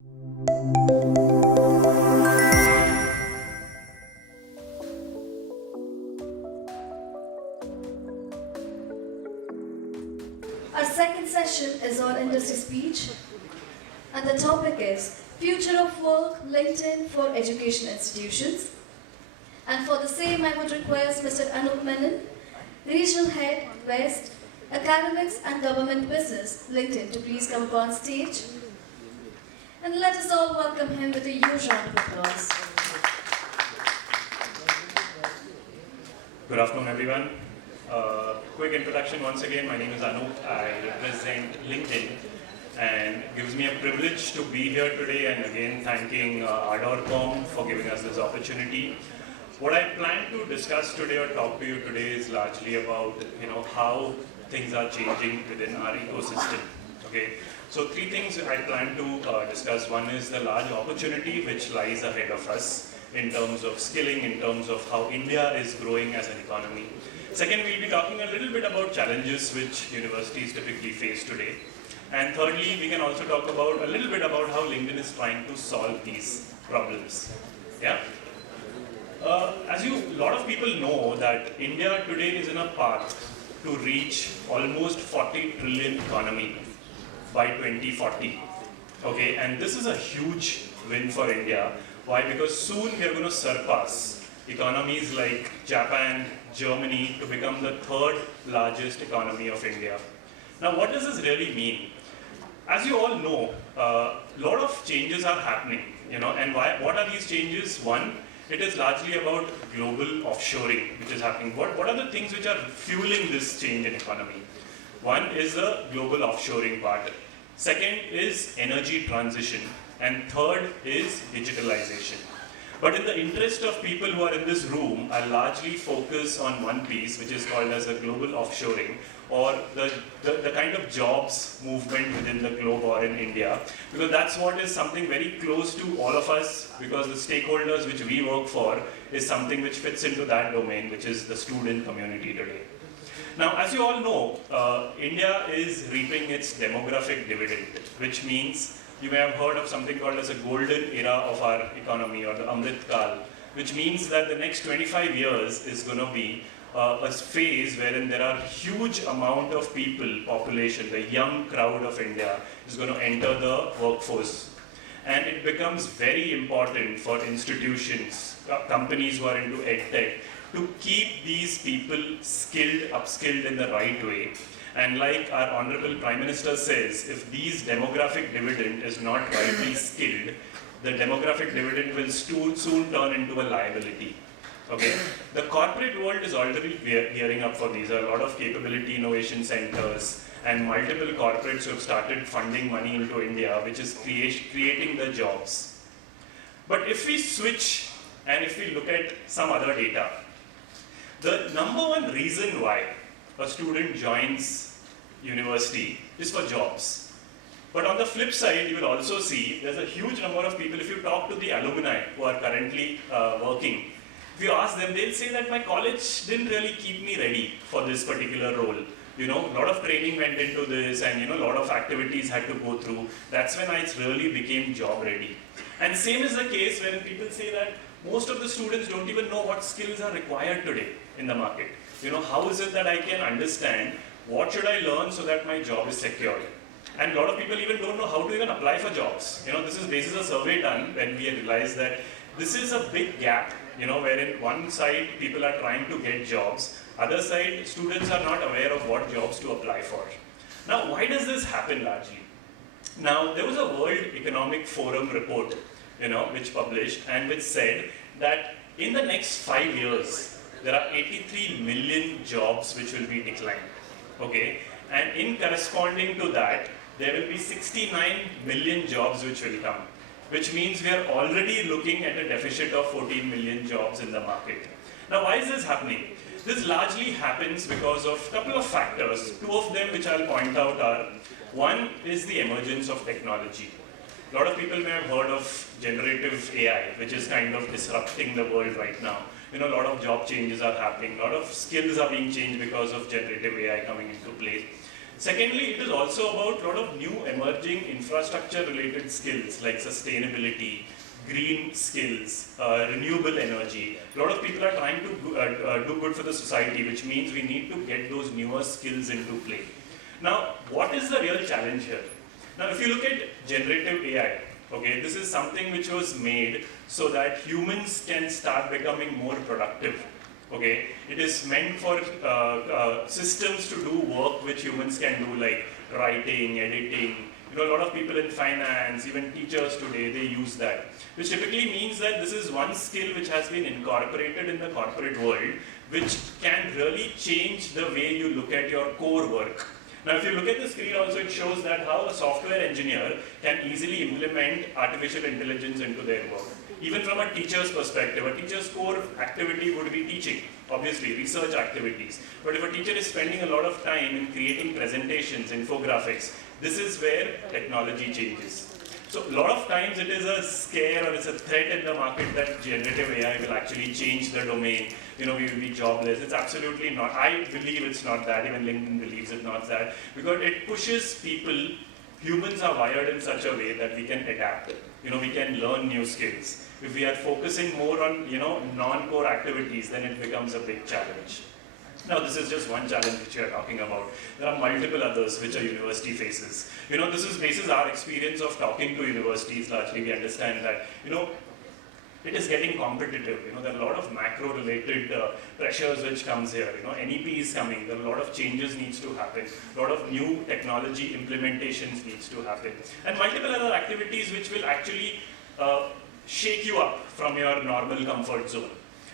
Our second session is on industry speech, and the topic is Future of Work LinkedIn for Education Institutions. And for the same, I would request Mr. Anup Menon, Regional Head, West, Academics and Government Business, LinkedIn, to please come upon stage. And let us all welcome him with a huge round of applause. Good afternoon, everyone. Quick introduction once again. My name is Anup. I represent LinkedIn, and it gives me a privilege to be here today. And again, thanking ArdorComm for giving us this opportunity. What I plan to discuss today or talk to you today is largely about how things are changing within our ecosystem. Okay, so three things I plan to discuss. One is the large opportunity which lies ahead of us in terms of skilling, in terms of how India is growing as an economy. Second, we'll be talking a little bit about challenges which universities typically face today. And thirdly, we can also talk about a little bit about how LinkedIn is trying to solve these problems. Yeah. As a lot of people know that India today is in a path to reach almost 40 trillion economy by 2040. Okay, and this is a huge win for India. Why? Because soon we are going to surpass economies like Japan, Germany to become the third largest economy of India. Now, what does this really mean? As you all know, a lot of changes are happening, and what are these changes? One, it is largely about global offshoring, which is happening. What are the things which are fueling this change in economy? One is the global offshoring part. Second is energy transition. And third is digitalization. But in the interest of people who are in this room, I'll largely focus on one piece, which is called as a global offshoring, or the kind of jobs movement within the globe or in India, because that's what is something very close to all of us, because the stakeholders which we work for is something which fits into that domain, which is the student community today. Now, as you all know, India is reaping its demographic dividend, which means you may have heard of something called as a golden era of our economy, or the Amrit Kal, which means that the next 25 years is going to be a phase wherein there are huge amount of people, population, the young crowd of India is going to enter the workforce. And it becomes very important for institutions, companies who are into edtech, to keep these people skilled, upskilled in the right way. And like our Honorable Prime Minister says, if these demographic dividend is not rightly skilled, the demographic dividend will soon turn into a liability. Okay? The corporate world is already gearing up for these. There are a lot of capability innovation centers and multiple corporates who have started funding money into India, which is creating the jobs. But if we switch and if we look at some other data, the number one reason why a student joins university is for jobs. But on the flip side, you will also see there's a huge number of people, if you talk to the alumni who are currently working, if you ask them, they'll say that my college didn't really keep me ready for this particular role. A lot of training went into this, and a lot of activities had to go through. That's when I really became job ready. And same is the case when people say that most of the students don't even know what skills are required today in the market. How is it that I can understand what should I learn so that my job is secured? And a lot of people even don't know how to even apply for jobs. This is a survey done when we realized that this is a big gap, wherein one side people are trying to get jobs, other side students are not aware of what jobs to apply for. Now, why does this happen largely? Now, there was a World Economic Forum report, which published and which said that in the next 5 years, there are 83 million jobs which will be declined. Okay, and in corresponding to that, there will be 69 million jobs which will come, which means we are already looking at a deficit of 14 million jobs in the market. Now, why is this happening? This largely happens because of a couple of factors. Two of them which I'll point out are, one is the emergence of technology. A lot of people may have heard of generative AI, which is kind of disrupting the world right now. A lot of job changes are happening, a lot of skills are being changed because of generative AI coming into play. Secondly, it is also about a lot of new emerging infrastructure related skills like sustainability, green skills, renewable energy. A lot of people are trying to do good for the society, which means we need to get those newer skills into play. Now, what is the real challenge here? Now, if you look at generative AI, okay, this is something which was made so that humans can start becoming more productive. Okay, it is meant for systems to do work which humans can do, like writing, editing. You know, a lot of people in finance, even teachers today, they use that. Which typically means that this is one skill which has been incorporated in the corporate world, which can really change the way you look at your core work. Now, if you look at the screen also, it shows that how a software engineer can easily implement artificial intelligence into their work. Even from a teacher's perspective, a teacher's core activity would be teaching, obviously, research activities. But if a teacher is spending a lot of time in creating presentations, infographics, this is where technology changes. So a lot of times it is a scare or it's a threat in the market that generative AI will actually change the domain. You know, we will be jobless. It's absolutely not. I believe it's not that. Even LinkedIn believes it's not that. Because it pushes people. Humans are wired in such a way that we can adapt. You know, we can learn new skills. If we are focusing more on, you know, non-core activities, then it becomes a big challenge. Now, this is just one challenge which we are talking about. There are multiple others which a university faces. You know, this is basis our experience of talking to universities largely. We understand that, you know, it is getting competitive. You know, there are a lot of macro-related pressures which comes here. You know, NEP is coming. There are a lot of changes needs to happen. A lot of new technology implementations needs to happen. And multiple other activities which will actually shake you up from your normal comfort zone.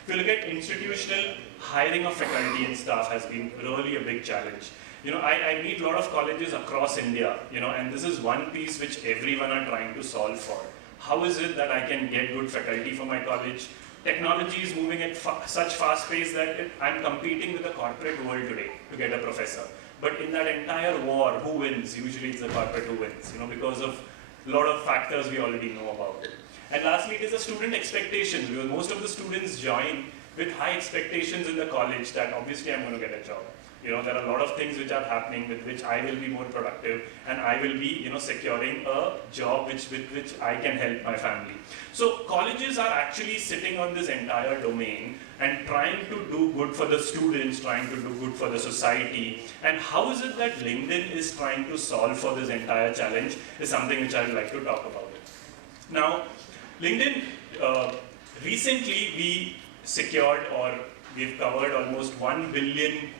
If you look at institutional, hiring of faculty and staff has been really a big challenge. You know, I meet a lot of colleges across India, you know, and this is one piece which everyone are trying to solve for. How is it that I can get good faculty for my college? Technology is moving at such fast pace that I'm competing with the corporate world today to get a professor. But in that entire war, who wins? Usually it's the corporate who wins, you know, because of a lot of factors we already know about. And lastly, it is the student expectations, because most of the students join with high expectations in the college that obviously I'm going to get a job. You know, there are a lot of things which are happening with which I will be more productive and I will be, you know, securing a job with which I can help my family. So colleges are actually sitting on this entire domain and trying to do good for the students, trying to do good for the society. And how is it that LinkedIn is trying to solve for this entire challenge is something which I would like to talk about. Now, LinkedIn, recently we secured or we've covered almost 1 billion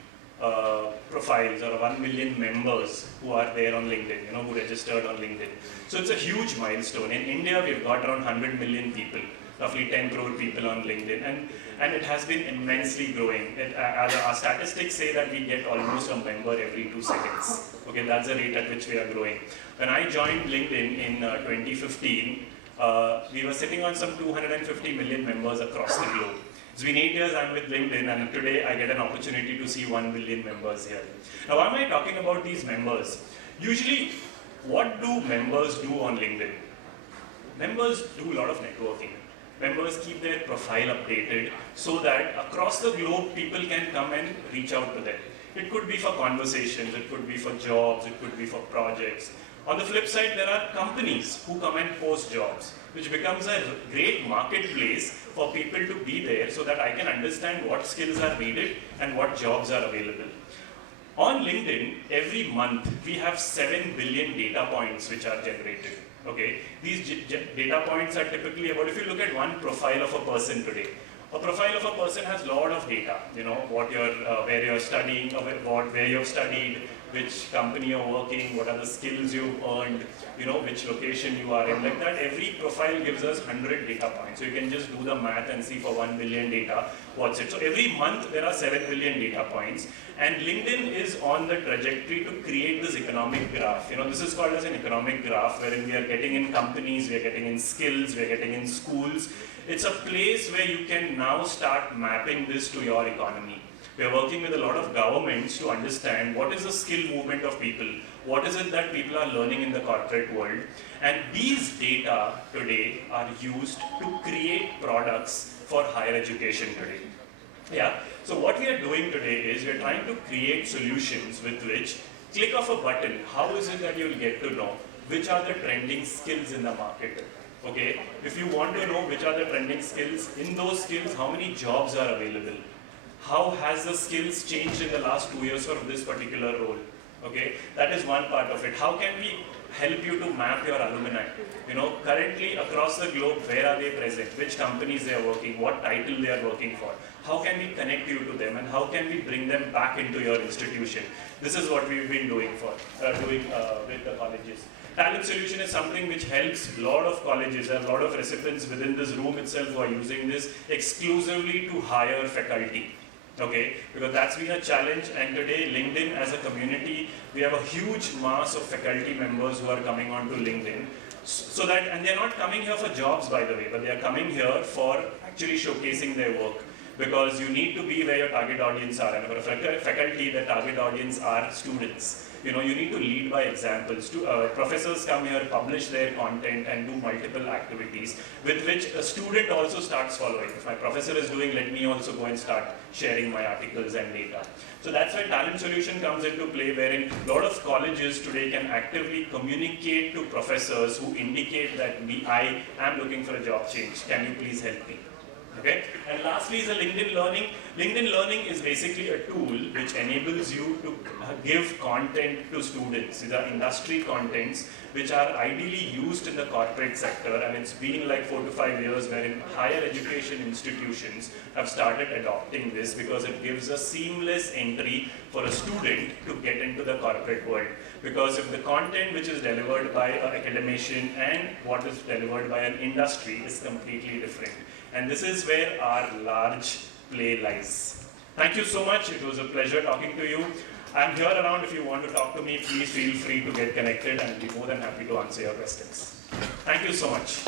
profiles or 1 million members who are there on LinkedIn, you know, who registered on LinkedIn. So it's a huge milestone. In India, we've got around 100 million people, roughly 10 crore people on LinkedIn, and it has been immensely growing. Our statistics say that we get almost a member every 2 seconds. Okay, that's the rate at which we are growing. When I joined LinkedIn in 2015, we were sitting on some 250 million members across the globe. It's been 8 years I'm with LinkedIn, and today I get an opportunity to see 1 billion members here. Now, why am I talking about these members? Usually, what do members do on LinkedIn? Members do a lot of networking. Members keep their profile updated so that across the globe, people can come and reach out to them. It could be for conversations, it could be for jobs, it could be for projects. On the flip side, there are companies who come and post jobs, which becomes a great marketplace for people to be there so that I can understand what skills are needed and what jobs are available. On LinkedIn, every month, we have 7 billion data points which are generated. Okay, these data points are typically about, if you look at one profile of a person today, a profile of a person has a lot of data, you know, what you're, where you're studying, where you've studied, which company you're working, what are the skills you've earned, you know, which location you are in. Like that, every profile gives us 100 data points. So you can just do the math and see for 1 billion data, what's it. So every month there are 7 billion data points. And LinkedIn is on the trajectory to create this economic graph. You know, this is called as an economic graph, wherein we are getting in companies, we are getting in skills, we are getting in schools. It's a place where you can now start mapping this to your economy. We are working with a lot of governments to understand what is the skill movement of people, what is it that people are learning in the corporate world, and these data today are used to create products for higher education today. Yeah. So what we are doing today is we are trying to create solutions with which click of a button, how is it that you'll get to know which are the trending skills in the market? Okay, if you want to know which are the trending skills, in those skills, how many jobs are available? How has the skills changed in the last 2 years for this particular role? Okay, that is one part of it. How can we help you to map your alumni? You know, currently across the globe, where are they present? Which companies they are working? What title they are working for? How can we connect you to them, and how can we bring them back into your institution? This is what we've been doing with the colleges. Talent Solution is something which helps a lot of colleges, a lot of recipients within this room itself who are using this exclusively to hire faculty. Okay, because that's been a challenge, and today LinkedIn as a community, we have a huge mass of faculty members who are coming onto LinkedIn. So that, and they're not coming here for jobs, by the way, but they are coming here for actually showcasing their work. Because you need to be where your target audience are, and for a faculty, the target audience are students. You know, you need to lead by examples. Professors come here, publish their content, and do multiple activities with which a student also starts following. If my professor is doing, let me also go and start sharing my articles and data. So that's where Talent Solution comes into play, wherein a lot of colleges today can actively communicate to professors who indicate that I am looking for a job change. Can you please help me? Okay? And lastly is a LinkedIn Learning. LinkedIn Learning is basically a tool which enables you to give content to students. These are industry contents which are ideally used in the corporate sector, and it's been like 4 to 5 years wherein higher education institutions have started adopting this because it gives a seamless entry for a student to get into the corporate world. Because if the content which is delivered by an academician and what is delivered by an industry is completely different. And this is where our large play lies. Thank you so much. It was a pleasure talking to you. I'm here around. If you want to talk to me, please feel free to get connected, and I'll be more than happy to answer your questions. Thank you so much.